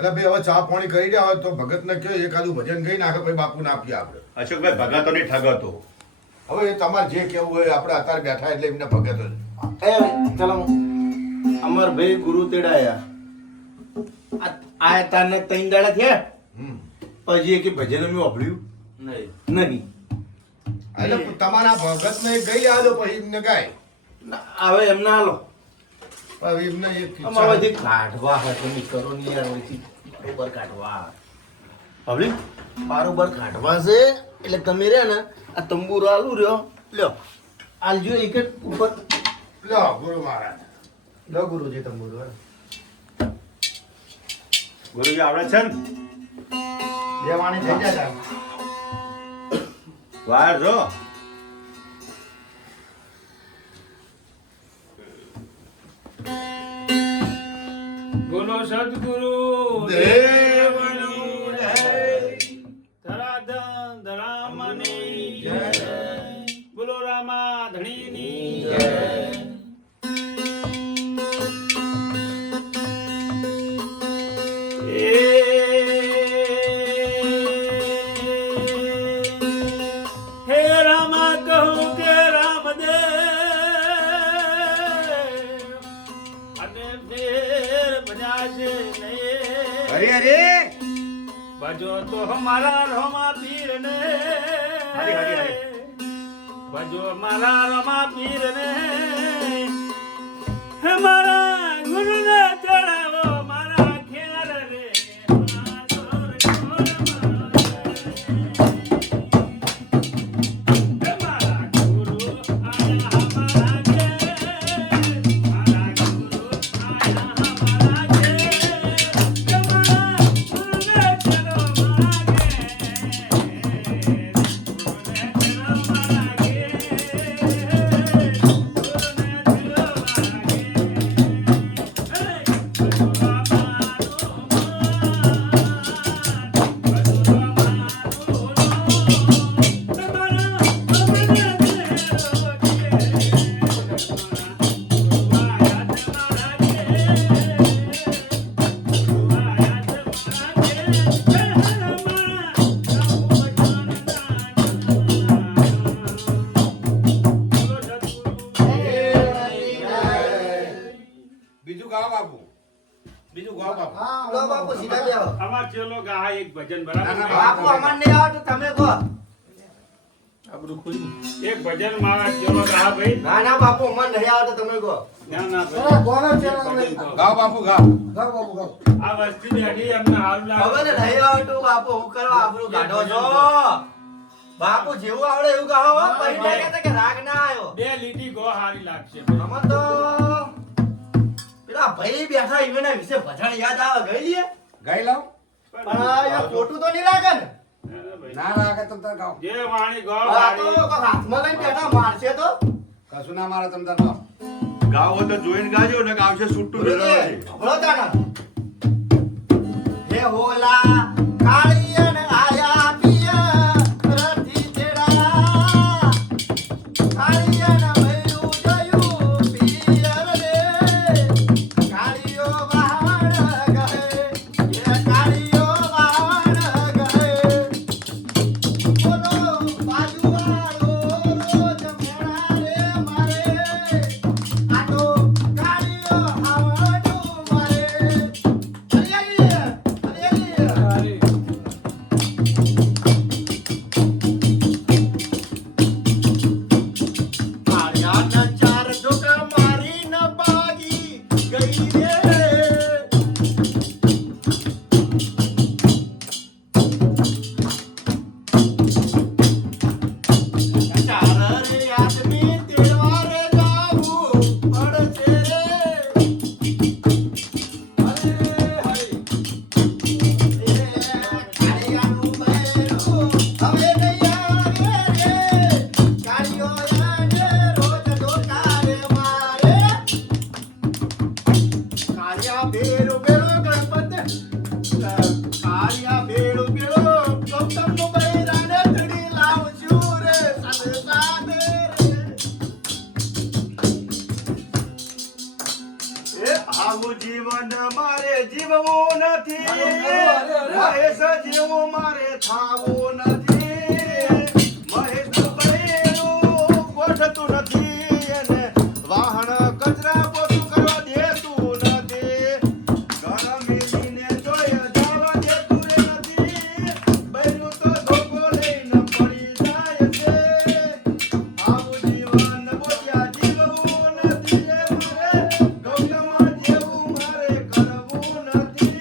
અરે ભાઈ હવે ચા પાણી કરી રહ્યા હોય તો ભગતને કહો એકાદું ભજન ગઈ નાખે પછી બાપુ ના આપીએ આપણે. અશોકભાઈ ભગાતો નહીં ઠગતો. હવે એ તમારે જે કેવું હોય આપણે અત્યારે બેઠા એટલે એમને ભગત જ. એ ચલો અમર ભાઈ ગુરુ તેડાયા આ તારને ત્રણ દાડા થયા પછી એક ભજન મેં વાપર્યું નહીં. એટલે તમારા ભગતને ગઈ આલો પછી એમને ગાય. હવે એમને હાલો હવે એમને એક અમારાથી કાઢવા હતો ની કરો ની યાર ઓયથી બરોબર કાઢવા હવે બરોબર કાઢવા છે એટલે તમે રે ને આ તંબુરો આલુ રહ્યો લ્યો આલજો એક જ ઉપર લો ગુરુ મહારાજ. લો ગુરુજી તંબુરો ગુરુજી આવડે છે ને? બે વાણી થઈ જાય વાર જો. બોલો સદગુરુ દેવનું જય. ધરાધન ધરામની જય. બોલો રામા ધણીની જય. હે રામા કહું કે રામદેવ અને ફેર બજાશે નહીં. અરે અરે ભજો તો હમારા રોમા પીર ને હરી, હરી. ભજો મારા રોમા પીર ને હમારા ગુરુ ને ચડાવો મારા ખેર રે મારા ચોર ચોર મારા ગુરુ આયા હમારા ઘેર. મારા ગુરુ આયા હમારા ઘેર. મારા ગુરુ ને ચડો મારા ઘેર. બીજું ગાઓ બાપુ. બીજું ગાઓ બાપુ. લો બાપુ સીધા બેહો અમાર ચેલો ગા એક ભજન ના, ના, બરાબર બાપુ અમાર નહીં આવે તો તમે કહો એક ભજન મારા ચેલો ગા ભાઈ ના ના બાપુ અમાર નહીં આવે તો તમે કહો ના ના ભજન કહો. ગાઓ બાપુ ગાઓ. આ વસ્તી બેઠી અમને હારું હવે લાગે ને નહીં આવે તો બાપુ હું કરવા આબરૂ કાઢો છો બાપુ જેવું આવડે એવું કહો હો. પછી ના કહેતા કે રાગ ના આવ્યો બે લીટી ગો હારી લાગશે આમાં તો પેલા ભાઈ બેઠા એના વિશે ભજન યાદ આવે ગઈ લે ગાઈ લાવ. પણ આ એ ખોટું તો નહીં લાગે ને ના લાગે તમ તાર ગાઓ. જે વાણી ગો આ તો હારી કોઈ હાથમાં લઈને બેઠા મારશે તો કશું ના મારે તમ તાર ગાઓ. ગાવ હોય તો જોઈને ગાજો ને આવશે છૂટું ભેળવવાથી. હળો તાના હે હોલા કાળિયન આયા પિયા રથી તેડા કાળિયન ભયું જયું પિયર રે કાળિયો વાણ ગહે એ કાળિયો વાણ ગહે બોલો બાજુવાળો રોજ મેળા રે મારે આ તો કાળિયો આવડું મારે અરે અરે નથી મહેશ જેવું મારે થાવું નથી મહેશનું બૈરું ગોઠતું નથી અને વાહન કચરા પોતું કરવા દેતું નથી ઘર મેલીને જોઈ જવા દેતું રે નથી બૈરું તો ધોકો લઈને પડી જાય છે આવું જીવન બોલ્યા જીવવું નથી રે મારે ગૌરમાં જેવું મારે કરવું નથી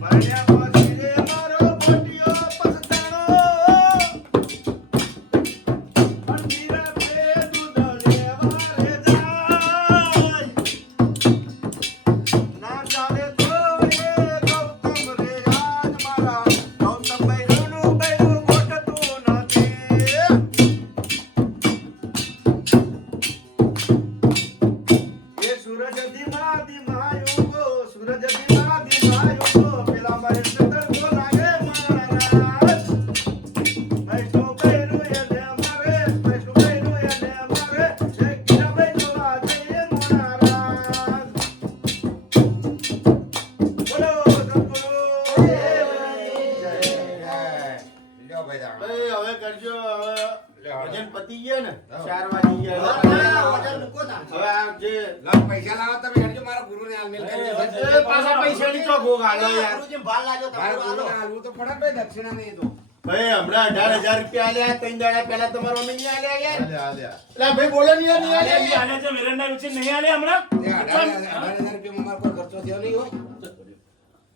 ભણ્યા પછી રે મારો મોટિયો પસ્તાણો મંદિરે બે દૂધ લેવા રે જાય ના ચાલે તો એ ગૌતમ રે આજ મારા ગૌતમ બૈરુંનું બૈરું ગોઠતું નથી એ સૂરજ ધીમા ધીમા યુગો સૂરજ ધીમા ધીમા યુગો પેલા મહેશ તડકો લાગે મારા મહેશનો બૈરું એને મારે મહેશનો બૈરું એને મારે એ કીડા બૈરો લાગે મારા બોલો સદગુરુ લ્યો ભાઈ દાણા. ભાઈ હવે કરજો હવે ભજન પતી ગયા ને હા. 4 વાગી ગયા હવે આ જે લાખ પૈસા લાવો તમે હેડજો મારા ગુરુને હાલમેલ કરી દેજો. એ પાછા પૈસાની તો ભોગ આલો યાર મારા ગુરુને હાલવું તો પડે ભાઈ, દક્ષિણા નહીં તો. ભાઈ હમણાં 18,000 રૂપિયા આલ્યા 3 દાડા પહેલા તમારો અમે નહીં આલ્યા યાર હાલ્યા, હાલ્યા. એટલે ભાઈ બોલો નહીં યાર, નહીં આલ્યા યાર. આને તો વિરેનના વિશે નહીં આલે હમણાં તે 18,000 રૂપિયામાં મારો કોઈ ખર્ચો થયો નહીં હોય.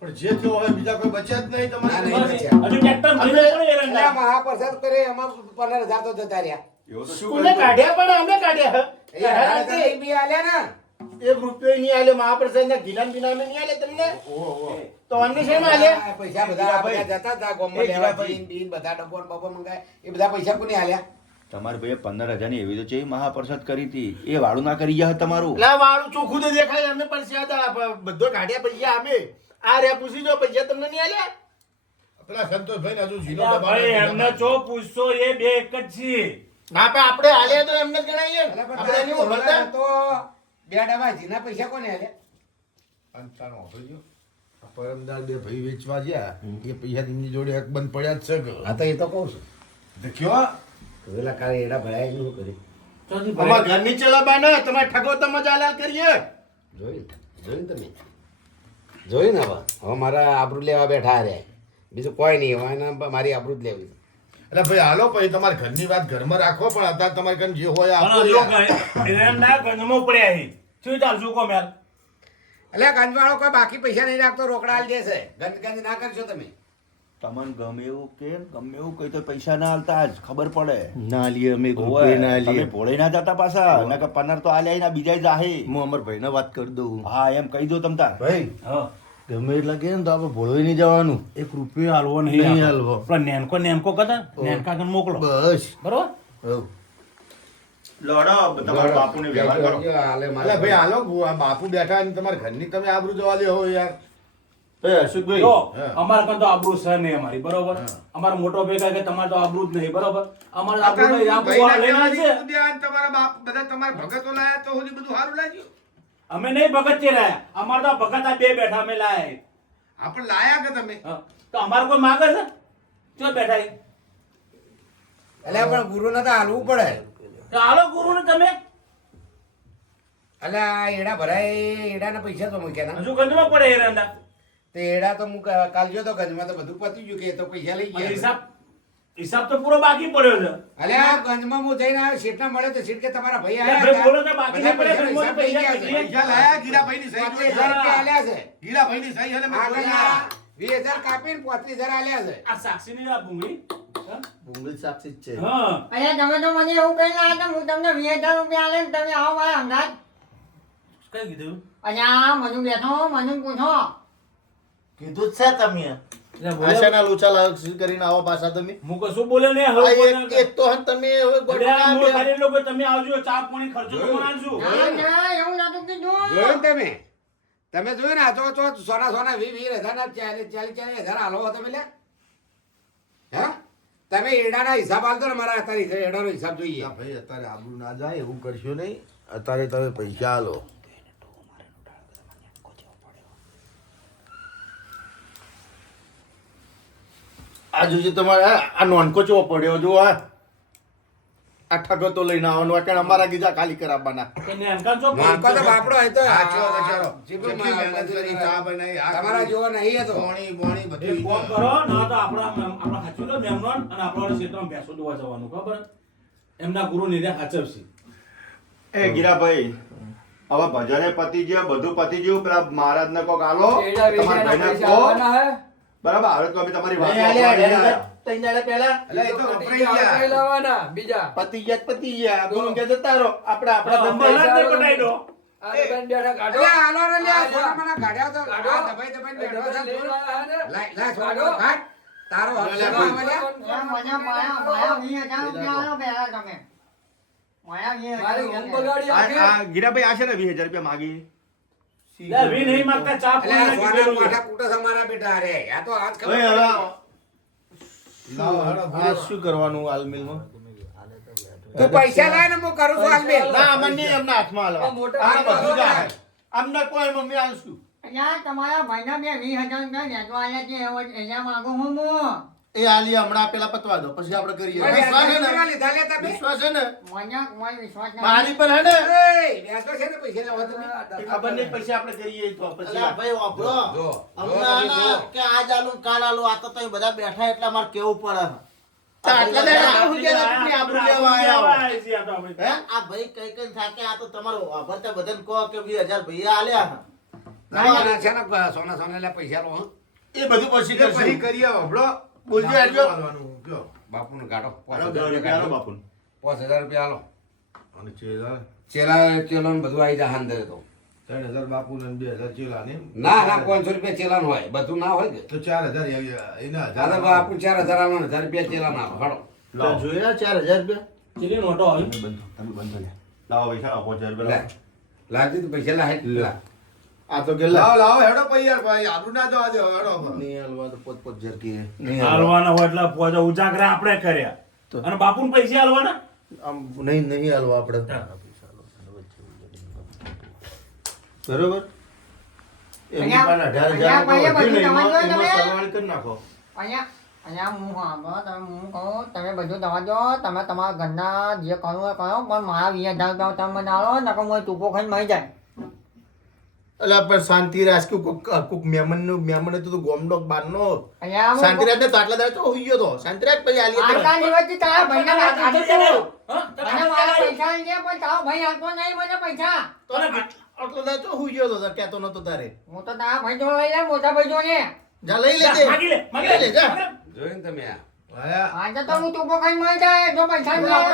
પણ જે થયો હોય બીજા કોઈ બચ્યા જ નહીં ના, તમારે નહીં. હજુ ટ્રેક્ટર ભરીને પણ એટલે વિરેનના આ મહાપ્રસાદ કરે એમાં 15,000 તો જતા રહ્યા. એવો તો સ્કૂલે કાઢ્યા પણ અમે કાઢ્યા એ 18,000 બી આલ્યા ને. 1 રૂપિયો નહીં આલ્યો મહાપ્રસાદના ગિલામ બિલામે નહીં આલે તમને તો અમને શેમ આલ્યા આ પૈસા બધા આ બધા જતા હતા ગામમાં લેવા બીન બીન બધા ડબ્બો ને બબ્બો મંગાય એ બધા પૈસા કોને આલ્યા? તમારે ભાઈ 15,000 ની એવી તો છે મહાપ્રસાદ કરી હતી એ વાળું ના કરી ગયા તમારું એટલે વાળું ચોખ્ખું તો દેખાય અમે પણ સ્યાદા બધો કાઢ્યા પૈસા અમે આ રે પૂછી જો પૈસા તમને નહીં આલ્યા પેલા સંતોષભાઈ હજુ ઝીલો અલ્યા દબાવે ભાઈ છે. એમને ચો પૂછશો એ બે એક જ છે ના પણ આપણે આલ્યા તો એમને જ ગણાઈએ એટલે પણ આપણે નહીં ઓળખતા તો બે ડબ્બા જીના પૈસા કોને આલ્યા? અંતાનો હોતો ગયો. પરમદાર બે ભાઈ વેચવા ગયા એ પૈસા તેમની જોડે એક બંધ પડ્યા જ છે કે. હા તો એ તો કહું છું. દેખ્યો પેલા કાલે એડા ભરાય શું કરી ચોથી અમારા ભાઈ ઘરની ચલાબા ને તમારે ઠગો તો મજા લાલ કરીએ જોયું તમે જોયું ને હવે મારા આબરૂ લેવા બેઠા રહ્યા બીજું કોઈ નહીં હવે એના મારી આબરૂ જ લેવી. એટલે ભાઈ હાલો પછી તમારે ઘરની વાત ઘરમાં રાખો પણ અત્યારે તમારે કન જે હોય આપો પણ જો યાર. વિરેનના ગંજમાં પડ્યા છે શું ચાલશું કો મેલ એટલે ગંજવાળો કોઈ બાકી પૈસા નહીં રાખતો, રોકડા આલી દેશે. ગંજ ગંજ ના કરશો તમે. તમને ગમે એવું કે ગમે એવું કઈ તો પૈસા ના આલતા જ ખબર પડે ના લીએ અમે ઓવે, તમે ભોળે ના જતા પાછા નકર પનર તો આલ્યા ના બીજા જાહે હું અમાર ભાઈને વાત કરી દઉં હા એમ કહી દો તમ તાર ભાઈ હા ગમે એટલા કે ને તો આપણે ભોળવી નહીં જવાનું એક રૂપિયો હાલવો નહીં નહીં આપણે. હાલવો. પેલા નેનકો કતા નેનકા કન મોકલો બસ બરોબર હવ. લડો તમારા બાપુને વ્યવહાર કરો હાલે એટલે મારે ભાઈ હાલો આ બાપુ બેઠા ને તમારે ઘરની તમે આબરૂ જવા દે હો યાર. ભાઈ અશોકભાઈ જો હા. અમારા કન તો આબરૂ છે નહીં અમારી બરોબર અમારો મોટો ભેગા કે તમારે તો આબરૂ જ નહીં બરોબર અમારે આબરૂ નહીં આબરૂ વાળા લઈને આવશે. તમારા બાપ બધા તમારા ભગતો લાયા તો સુધી બધું સારું લાગ્યું. અમે નહીં ભગત છે લાયા અમારે તો આ ભગત આ બે બેઠા અમે લાયા આપણે લાયા કે તમે હા. તો અમારે કોઈ માગે છે ચો બેઠા છે? એટલે પણ ગુરુને તો હાલવું પડે. તો હાલો ગુરુ ને તમે એટલે આ એડા ભરાય એડાના પૈસા તો મૂક્યા ના. હજુ ગંજમાં પડે એરંડા તે એડા તો હું કાલ ગયો તો ગંજમાં તો બધું પતી ગયું કે એ તો પૈસા લઈ અને ગયા. હિસાબ તો પૂરો બાકી પડ્યો છે અલે આ ગંજમાં હું જઈને આવ્યો, શેઠને મળ્યો તો શેઠ કે તમારા ભાઈ એટલે આયા ભાઈ બોલો તો હતા. બાકી બધા નહીં પડે, પૈસાનો હિસાબ લઈ ગયા છે. પૈસા પૈસા લાયા ગીરાભાઈની સહી જોઈ. 35,000 રૂપિયા આલ્યા છે. ગીરાભાઈની સહી અને મેં જોઈ. આગળના 20,000 કાપીને 35,000 આલ્યા છે. આ સાક્ષીની આ ભૂંગળી હા? ભૂંગળી સાક્ષી જ છે હા અરે તમે તો મને એવું કહી ના હતા હું તમને 20,000 રૂપિયા આલે ને તમે આવો મારા અંગાત. કઈ કીધું અને આ મનુ બેઠો મનુ પૂછો કીધું જ છે તમે એટલે બોલો. આશાના લોચા લાયક કરીને આવો પાછા તમે હું કશું બોલ્યો નહીં આ હવે એક બોલ્યો એક તો હન તમે હવે એટલે ગોઠવા આ મૂળ આવ્યા. ખાલી લોકો તમે આવજો ચા પાણી ખર્ચો તો કોણ આલશું? ના ના એવું નતું કીધું જોયું ને તમે જોયું ને આ તો સોના 20,000 ના 40,000 હાલો હો તમે લે. હે તમે એડાના હિસાબ આલતો ને મારા અત્યારે એડાનો હિસાબ જોઈએ. ભાઈ અત્યારે આબરૂ ના જાય એવું કરશો નહીં. અત્યારે તમે પૈસા આલો. આ જોજો તમારે આ નોનકો ચો પડ્યો જો આ ઠગો તો લઈને આવવાનો કે અમારા ગીજા ખાલી કરાવવાના. કે ને અંકલ છો નાનકો તો બાપડો હોય તો હા, ચાલો, ચાલો. જેટલું જેટલી મહેનત કરી, ચા બનાવી, આ તમારા કરી. જેવો નહીં હતો. પોણી, બોણી એક બધું. કોમ કરો ના તો આપણા હાચવી લો મહેમાન અને આપણા ક્ષેત્રમાં ભેંસો દોવા જવાનું ખબર એમના ગુરુ નિર્યા હાચવશે. એ ગીરાભાઈ હવે ભજને પતી ગયો બધું પતી ગયું પેલા મહારાજ ને કોક આલો તમારા ભાઈને કહો બરાબર હવે તો અમે તમારી વાત નહીં આલ્યા, ત્રણ દાડા પહેલા એટલે એ તો વપરાઈ ગયા. પતી ગયા તો પતી ગયા. ગુરુ કે જતા રહો આપણા તો ધંધે. મહારાજને પટાઈ દો. અલે આલો રે લે, આ સોના મને ગાડ્યા તો આ દબાઈ દબાઈને બેઠો છે. લાય સોના કાઢ. તારો હક છે નો આમાં લે. મને માયા 20,000 રૂપિયા આલો પહેલા તમે. માયા 20,000 રૂપિયા. આ ગીરાભાઈ આ છે ને 20,000 રૂપિયા માગી લે વી નહીં માંગતા ચા અલે આ પાણી સોના નાખી મોઢા કૂટો છે મારા બેટા રે. આ તો આજ ખબર હવે લાવો, હેડો, આ શું કરવાનું આલમીલમાં? તું પૈસા લાય ને હું કરું છું આલબેલ. ના અમને નહીં, એમના હાથમાં આલવા. આ બધું જાય. અમને કોઈ મમ્મી આલશું. અહીંયા તમારા ભાઈના બે 20,000 રૂપિયા વેચવા આવ્યા છે એના માંગુ હું. એ આલી હમણાં પેલા પતવા દો પછી આપણે કરીએ. અરે, વિશ્વાસ છે કેટલા ને? લીધા લે તમે? વિશ્વાસ છે ને? મને કોઈ વિશ્વાસ નથી. મારી પર હે ને? એય, વ્યાસો છે ને પૈસા લેવા તમે? એ ખબર નહીં પછી આપણે કરીએ તો પછી. અલા ભાઈ વાપરો જો, હમણાં ના કે આજ આલુ ને કાલ આલુ આ તો તમે બધા બેઠા એટલે અમારે કેવું પડે તો આટલા દાડા હું ગયા આપણી આબરૂ લેવા આયા હો. છીએ આ તો આપણે. હે? આ ભાઈ કઈ કઈ થાકે આ તો તમારો વાપરતા બધાને કહો કે 20,000 ભૈયા આલ્યા ના, છે ને સોના લે પૈસા લો હં. એ બધું પછી એટલે પછી કરશું. કરીએ, હંભળો. બોલજો, હેડજો. આલવાનું, કયો. બાપુને કાઢો. આલો 10 રૂપિયા આલો બાપુ 5,000 રૂપિયા આલો. અને ચેલા, ચેલો ને બધું આવી જાય અંદર તો. 3,000 બાપુને અને 2,000 ચેલાને. ના 500 રૂપિયા ચેલાન હોય બધું ના હોય કે તો 4,000 એના દાદા હજાર. બાપુ 4,000 આલો ને 1,000 રૂપિયા ચેલાન આલો હડો. તો જોયા 4,000 રૂપિયા? ચીલી નોટો આવી તમે બંધ લે લાવો પૈસા લાવો 5,000 લે રૂપિયા લાવજી તું પૈસા લાય લા. આ તો ગેલા. લાવો, લાવો, હેડો પછી યાર, ભાઈ, આબરૂ ના જવા દો, હેડો. નહીં હાલવા તો પોત જરકી. હાલવાના હોય એટલે પોજા ઉજાગરા આપણે કર્યા તો. અને બાપુને પૈસા હાલવાના આમ નહીં હાલવા આપણે. બરોબર? એમની પાસે 18,000 અહીંયા વધ્યું ને, અહીંયા એમાં તમે? સરવાળી કરી નાખો. અહીંયા હું સાંભળો તમે હું કહું તમે બધું દવા દો તમે તમારા ઘરના જે કરવું એ કરો પણ મારા 20,000 રૂપિયા તમે મને આલો નકર હું ટૂંકો ખાઈને મરી જાય. એટલે પણ શાંતિ રાખ કે કોક મહેમાન હતો તો ગોમડો બારનો અહીંયા હું શાંતિ રાખ ને તો આટલા દાડા તો હોઈ ગયો તો શાંતિ રાખ પછી આલીએ તરત. આટલા દિવસથી તારા ભાઈને મેં કીધું હતું. હા? મને મારા પૈસા આલજે પણ તારો ભાઈ આપતો નહીં મને પૈસા. તો આટલો દાડો તો હોઈ ગયો તો કહેતો નતો તારે. હું તો તારા ભાઈ જોડે લઈ લે મોટા ભાઈ જોડે. જા લઈ લેજે. માગી લે જા. જોયું ને તમે આ આયા. આજે તો હું ટૂંકો ખાઈને મરી જાય જો પૈસા નહીં આવે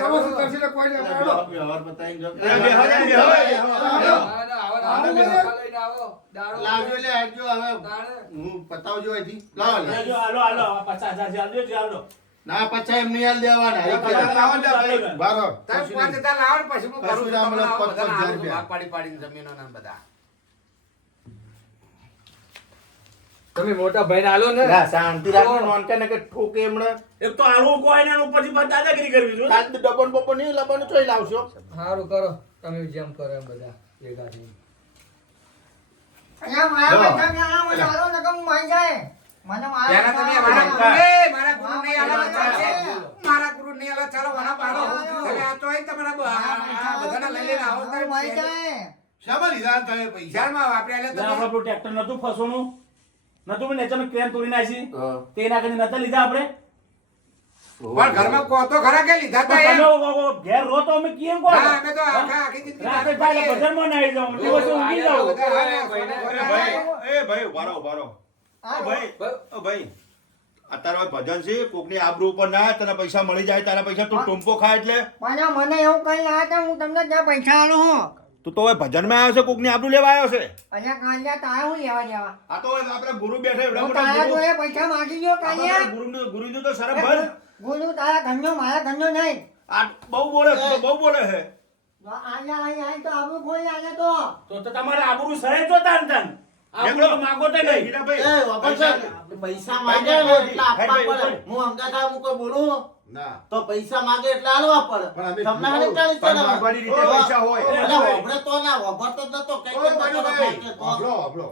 તો. વ્યવહાર બતાવીને જો. લાવજો એટલે હેડજો હવે હું પતાવજો અહીંથી. લાવો લે. લેજો, હાલો 50,000 હાલ દેજો, હાલો. ના પછા એમ નહીં હાલ દેવાના. એ પચાસ લાવો ને ભાઈ. બારો. તમે 5,000 લાવો ને પછી હું કરું છું. પરશુરામ તમને આવો, 5,000 બધાને આલો છું. રૂપિયા. ભાગ પાડી પાડીને જમીનો ને બધા. તમે મોટા ભાઈ આલો ને ના શાંતિ રાખો નોનકા ને કે ઠોકે એમણે. એક તો હાલવું કોઈ ને ઉપરથી બધા દાદાગીરી કરવી જોઈએ. કાલ ડબલ બપો નહીં લબવાનું ચોઈ લાવશો. સારું કરો તમે જેમ કરો એમ બધા ભેગા થઈને. અહીંયા મારા પૈસા નહીં આલો મને આલો નકર હું મરી જાય. મને પહેલા તમે મારા મારા ગુરુ નહીં આલો ચાલશે. મારા ગુરુ નહીં આલો ચાલો વના પાડો. તમે આ તો અહીં તમારા આ બધાને લઈ લઈને આવો હું મરી જાય. શામાં લીધા તમે પૈસા? વિચારમાં વાપરી આલે લે, તમે. આપણે પેલું ટ્રેક્ટર નતું ફસવાનું નતું પણ નેચાનું ક્રેન તોડી નાખી હા. તે ના કરીને નતા લીધા આપણે પણ ઘરમાં કહો તો ખરા કે લીધા તા એમ. તમે ઘેર રહો તો અમે કેમ કહો ના, અમે તો આખી જિંદગી રાતે થાય એટલે બજારમાં ના આવી જાઉં દિવસે ઊંઘી જાઉં એ ભાઈ ઉભારો ઉભારો ઓ ભાઈ અત્યારે ભજન છે કોકની આબરૂ ઉપર ના તને પૈસા મળી જાય તારા પૈસા તું ટૂંપો ખાય એટલે પણ મને એવું કઈ ના હતા હું તમને ત્યાં પૈસા આલું હું. તું તો હવે ભજનમાં આવ્યો છે કોકની આબરૂ લેવા આવ્યો છે અહીંયા કાંજા તારે હું લેવા દેવા. આ તો હવે આપણા ગુરુ બેઠા એવડા હું મોટા તારા ગુરુ જોડે પૈસા માંગી ગયો કાંજા. ગુરુનું તો શરમ ભર ગુરુ તારા ઘરનો મારા ઘરનો નહીં. આ બહુ બોલે તું તો બહુ બોલે છે જો અહીંયા અહીં તો આબરૂ ખોઈ આને તો. તો તમારે આબરૂ સહેજ જોતા ને તન આબરૂ તો માગો તે નહીં હીરાભાઈ, એ વાપર પૈસા પૈસા માંગે ને એટલે આપવા ભાઈ, પડે હું અંગાતા હું કોઈ બોલું ના તો પૈસા માંગે એટલે હાલવા પડે પણ અમે તમને હાલે ચાલીસ પણ ચાલે. મારવાની રીતે પૈસા હોય એટલે વાપરે તો ના વાપરતો જ નતો કઈ ઓય કઈ નતો મનુભાઈ, ફાટે તો. હંભળો, હંભળો.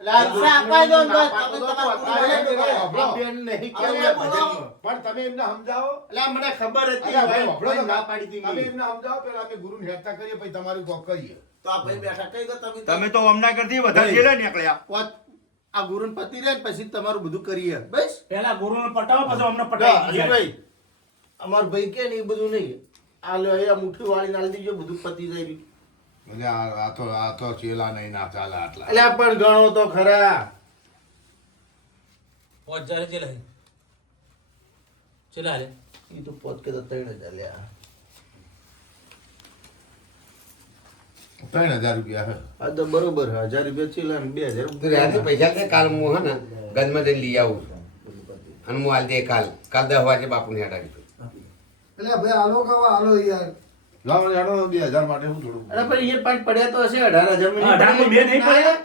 એટલે આ હિસ્સા અપાઈ દો ને ભાઈ, આપો તમે તો તમારા અપાય પૂરા જ લઈ લો. નહીં. આ બેન નહીં હવે કેવું બોલો. પણ તમે એમને સમજાવો એટલે આ મને ખબર હતી અલા ભાઈ, હંભળો તો ના પાડી હતી તમે મેં. એમને સમજાવો પેલા અમે ગુરુને હેઠતા કરીએ પછી તમારું કોક કરીએ તો આ ભાઈ બેઠા કઈ દો તમે તો. તમે તો હમણાં કરતી વધારે જેલા નીકળ્યા વાત આ ગુરુન પતિ રહે ને પછી તમારું બધું કરીએ બસ પેલા ગુરુને પટાવો પછી અમને લો, પટાવી દીધા. હરીભાઈ અમાર ભાઈ કે ને એ બધું નહીં આ લો એ આ મુઠ્ઠી વાળી નાલ દીજો બધું પતિ જાય રહ્યું. એટલે આ તો ચેલા નહીં ના ચાલે આટલા એટલે પણ ગણો તો ખરા 5000 ચેલા ચેલા લે એ તો પોત કે તો 3000 લ્યા 3000 રૂપિયા હે આ તો બરોબર 1000 રૂપિયા ચેલા ને 2000 તું રાતે પૈસા દે કાલ હું હે ને ગંજમાં જઈને લઈ આવું છું. અને હું હાલ દે કાલ 10 વાગે બાપુને હેઠાડી દઉં. એટલે ભાઈ આલો ખાવા આલો યાર લાવો જાણો 2000 માટે હું થોડું અરે પણ એ પાંચ પડ્યા તો હશે 18000 માં. 18,000 બે નહીં પડ્યા?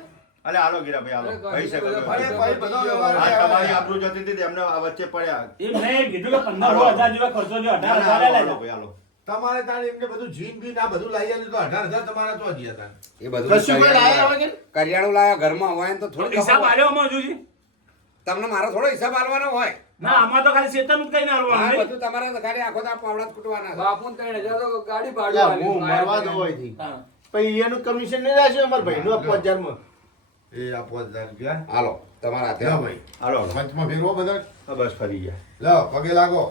અલે હાલો ગીરાભાઈ હાલો ભાઈ સાહેબ અરે ભાઈ બધો વ્યવહાર આ છે. તમારી આબરૂ જતી હતી એમને આ વચ્ચે પડ્યા એ મેં કીધું કે 15,000 જેવા ખર્ચો જો 18,000 હાલો, લેજો. ભાઈ, હાલો. તમારે તાણ એમને બધું જીન બીન આ બધું લાવી આલ્યું તો 18,000 તમારા તો હજી હતા એ બધું કશું કોઈ લાયા હોય કે? કરિયાણું લાયા ઘરમાં હોય ને તો થોડી હિસાબ ખબર આલ્યો આમાં હજુજી? હોય. તમને મારો થોડો હિસાબ આલવાનો હોય ના આમાં તો ખાલી શેતન જ કઈ ના આ હાલવાનું બધું તમારા ઘરે આખો દા પાવડા જ કૂટવાના છે. બાપુને 3000 તો ગાડી અલ્યા, ભાડું હું મરવા દો હોયથી. પછી એનું કમિશન નહીં રાખ્યું અમારા ભાઈનું આ 5000 માં. એ આ 5000 રૂપિયા હાલો તમારા હાથે લો ભાઈ હાલો હાલો. પંચમાં ફેરવો બધા હા, બસ ફરી ગયા લો પગે લાગો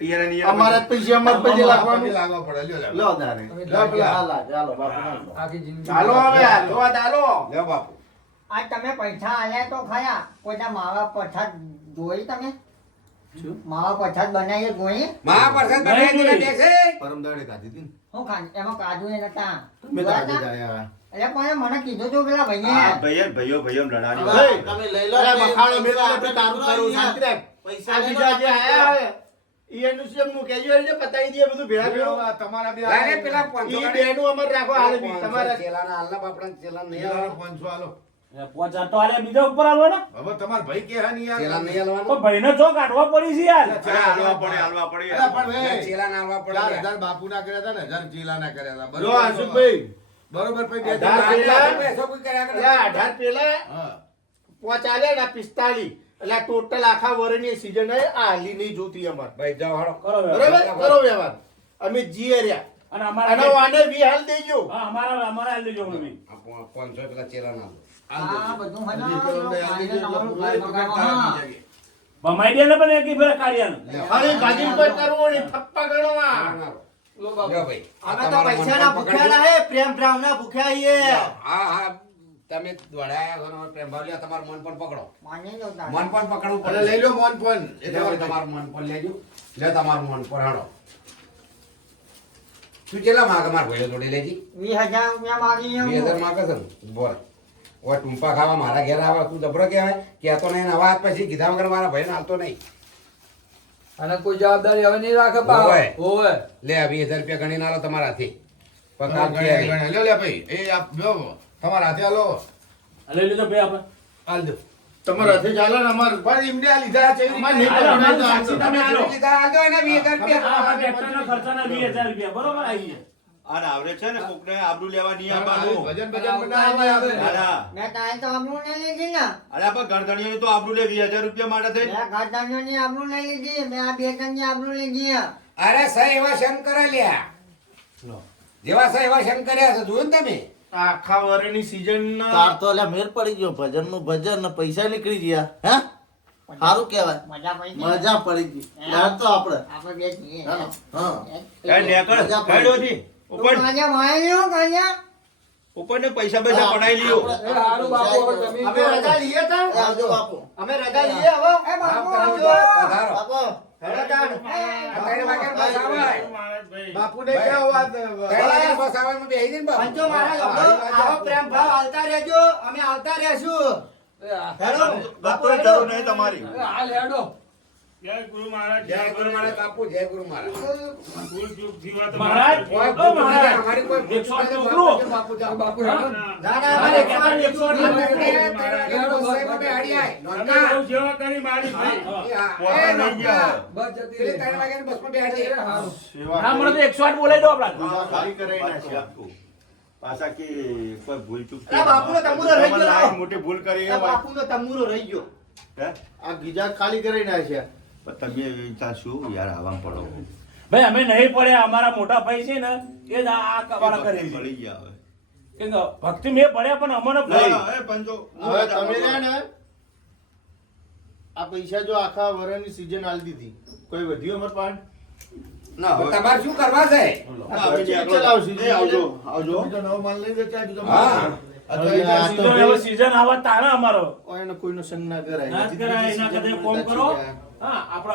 ઈયાને ને અમારા જ પૈસા અમારા પૈસે પગે લાગવાનું. લાગવો પડે લ્યો લો દારે. લો પેલા હાલ, ચાલો બાપુ હાલ. આખી જિંદગી ચાલો હવે હાલો આ દાલો. લ્યો બાપુ આ તમે પૈસા આલ્યા તો ખરા કોઈના માવા પછાત જોઈ તમે માવા પછાત બનાવીએ જોઈ મહાપ્રસાદ બનાવી દીધા દેશે. પરમ દાડે કાઢી હતી ને હું ખાન એમાં કાજુ એ નતા તમે તો આજે જ આયા. એટલે પણ મને કીધું તું પેલા ભાઈએ આ ભાઈઓ લડાની હવે વાત. તમે લઈ લો અરે ને, મખાણો મેલો પૈસા એટલે તારું આપણે તારું શાંતિ રાખ. પૈસા આ લઈ લો, બીજા જે આપણે આયા હોય, ઈ એનું શું એમનું casual છે, પતાઈ દઈએ બધું ભેળા ભેળું. તમારા બે લાય ને પેલા 500 ઈ ગાડી. બેનું અમારે રાખો હાલ બી. તમારા ચેલાના હાલના બાપડાને ચેલા નહીં પેલા આલવાના. 500 આલો 5,000 તો આલ્યા બીજા ઉપર આલવાના? હવે તમાર ભાઈ કે હા નહીં ચેલા યાર નહીં આલવાના. તો ભાઈને જો કાઢવા પડી છે યાર. અરે, હાલવા પડે હાલવા પડે અલા પણ એટલે ભાઈ ચેલા ના આલવા પડે. 4000 બાપુ ના કર્યા હતા ને 1000 ચીલા ના કર્યા હતા જો આશુભાઈ, બરોબર પછી બે અઢાર હજાર પેલા- પૈસો કોઈ કર્યા કરે. એટલે 18 પેલા હા 5 આલ્યા ને આ 45. એટલે આ ટોટલ આખા વર્ષની season હે, આ હાલી નહીં જોતી અમારે. ભાઈ જાઓ હાલો. કરો હવે. બરોબર? કરો વ્યવહાર. અમે જીએ રહ્યા. અને અને અમારા વાને વી હાલ દેજો. હા અમારા હાલ દેજો મમ્મી. આ 500 પેલા ચેલા ના આલો. આ બધું હજાર હજી પેલો ને આ દીધો એટલે પૂરાય તો કંઈ તારા બીજા કે. ભમાઈ દે ને પણ એક ઈ ફેર કાઢ્યાનું. અરે ભાગીને કોઈ કરવું નહીં, થપ્પા ગણવા. ના, ના. લો બાપુ. લ્યો ભાઈ. આ અમે તો તમારો પૈસાના મન ભૂખ્યા પકડજો. ના હે, પ્રેમ ભાવના ભૂખ્યા છીએ. હા હા તમે દોડાયા છો ને પ્રેમ ભાવ લ્યો, તમારું મન પણ પકડો. માની લો તારે. મન પણ પકડવું અલા પડે. લઈ લો મોન ફોન એ લ્યો ભાઈ, તમારે તમારું મન પણ લેજો. લ્યો તમારું મન પણ હાલો. તું ચેલા માગે માર ભાઈઓ જોડે લેજી? 20,000 રૂપિયા માગી એમ. 2000 માગે છે ને? બોલ. ઓય ટૂંપા ખાવા મારા ઘેર આવે તું જબરો કહેવાય કહેતો નહીં ને હવે આજ પછી કીધા વગર મારા ભાઈને હાલતો નહીં. અને કોઈ જવાબદારી હવે નહીં રાખે બા. ઓવે. ઓવે. લે આ 20,000 રૂપિયા ગણી નાલો તમારા હાથે. પણ કામ ગણે થયા નહીં. ગણે લ્યો લે ભાઈ એ આપ લ્યો તમારા હાથે આલો લઈ લીધો ભાઈ આપણે. આલ દો તમારા હાથે ચાલે ને અમારે. પણ એમને આ લીધા છે અમારે નહીં હાલો, પકડે તો અમારું આમ તો. તમે આલો. લીધા હાલજો એના 20,000 રૂપિયા. આ ટ્રેક્ટરના ખર્ચાના 20,000 રૂપિયા બરોબર આવી ગયા. અને આવડે છે ને કોકને આબરૂ લેવા નહીં આવવાનું. ભજન ભજન બનાવે આવે ના, ના. મેં તારે તો આબરૂ નહીં લીધી ને. અરે આપણે ગરદણીઓની તો આબરૂ લે 20,000 રૂપિયા માટે થઈ. મેં ગાદાનીઓની આબરૂ નહીં લીધી. મેં આ બે ત્રણની આબરૂ લીધી. અરે સહી એવા શંકર લ્યા જેવા સહી એવા શંકર્યા છે જોયું ને તમે. આખા વર્ષની season ના તાર તો અલ્યા મેર પડી ગયો ભજન નું ભજન ને પૈસા નીકળી ગયા હે સારું કહેવાય મજા પડી ગઈ. મજા પડી ગઈ યાર તો આપણે આપણે બે છીએ. હા, હા. એ નેકળ, મજા પડી. હેડોથી. તું ઉપર કાંજા મારી લ્યો, કાંજા. ઉપર ને પૈસા પૈસા પડાઈ લ્યો. એ હારું બાપુ હવે તમે અમે રજા લઈએ તા? એ આવજો બાપુ અમે રજા લઈએ હવે? એ બાપુ આમ આવજો. કરજો, પધારો. બાપુ હેડો તાણ. આ 3 વાગે બસ આવે. બાપુને કેવો વાત 3 વાગે બસ આવે એમાં બેસી જઈને બાપુ. પંચો મારા લગો, આવો પ્રેમ ભાવ હાલતા રહેજો, અમે આવતા રહેશું. હેડો બાપુ એ જરૂર નહીં તમારી. હાલ હેડો. જય ગુરુ મહારાજ બાપુ જય ગુરુ મહારાજ. મહારાજ કોઈ ઓ મહારાજ અમારી કોઈ 108 મોકલું. બાપુ જાઓ, બાપુ હા? હેડો. ના ના મારે 108 બસ જતી રહી. હા, મને તો 108 બોલાવી દો આપણા. પૂજા ખાલી કરાઈ નાખ્યા. પાછા કે કોઈ ભૂલ ચૂક આ બાપુનો તંબુરો રહી ગયો. લાઈન મોટી ભૂલ કરી આ બાપુનો તંબુરો રહી ગયો હે? આ ગીજા ખાલી કરી નાખ્યા પણ તમે વિચાર શું યાર આવામ પડો ભાઈ અમે નહીં પડ્યા, અમારા મોટા ભાઈ છે ને એ જ આ કબાડા કરે છે. મળી ગયા હવે કેમ કે ભક્તિ મેં પડ્યા પણ અમને નહીં. ભાઈ હવે તમે રહ્યા ને આ પૈસા જો આખા વરની સીઝન આલી દીધી કોઈ વધ્યું અમાર પાસે ના હવે તમારે શું કરવા છે આ પછી ચલાવશું. નહીં, આવજો આવજો બીજો નવો માલ લઈ દેતા આવજો તમે. હા. અથવા એ સીઝન હવે સીઝન આવા તારે અમારો ઓય એને કોઈનો સંગ ના કરાય ના જ કરાય, એના કરતા ફોન કરો. હા, આપણો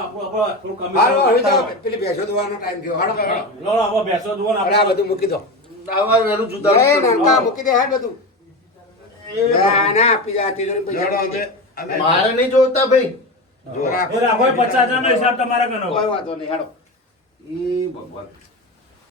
થોડું હાલો હવે તો કમિશન પેલી ભેંસો દોવાનો ટાઈમ થયો હાલો લો હવે બેસો દુઓ ને અરે આ બધું મૂકી દો દાવા વેલું જુદા એ નાનકા મૂકી દે હાલ બધું ના ના આપી જા તિજોરી પૈસા દે. મારે નહીં જોતા ભાઈ જો રાખ. એ રાખો 50,000 નો હિસાબ તમારા ગણો. કોઈ વાંધો નહીં હાલો ઈ ભગવાન